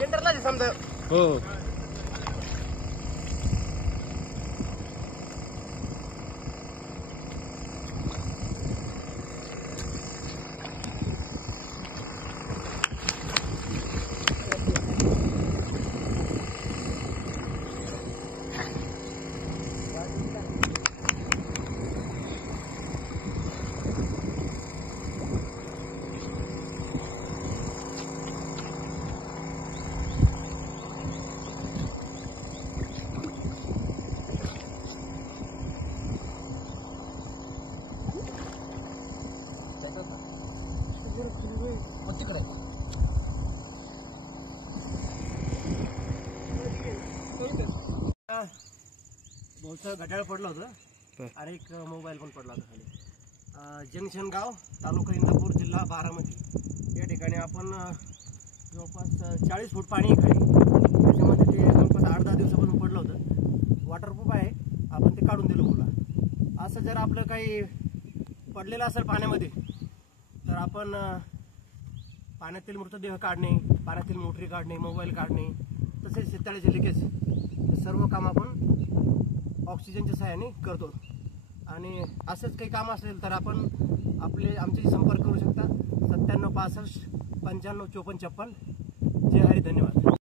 सेंटरला समजा हो बहुत घड्याळ पडलं होतं आणि एक मोबाईल पण पडला होता खाली. जंक्शन गाव, तालुका इंदापूर, जिल्हा बारामती या ठिकाणी आपण जवळपास 40 फूट पाणी आहे खाली. त्याच्यामध्ये ते जवळपास 8-10 दिवसापासून पडलं होतं. वॉटरप्रूफ आहे, आपण ते काढून दिलं मुला. असं जर आपलं काही पडलेलं असेल पाण्यामध्ये तर आपण पाण्यातील मृतदेह काढणे, पाण्यातील मोटरी काढणे, मोबाईल काढणे, तसेच शेततळ्याचे लिकेज सर्व काम आपण ऑक्सिजनच्या सहाय्याने करतो. आणि असंच काही काम असेल तर आपण आमच्याशी संपर्क करू शकता. 97 65 95 54 56. जय हरी, धन्यवाद.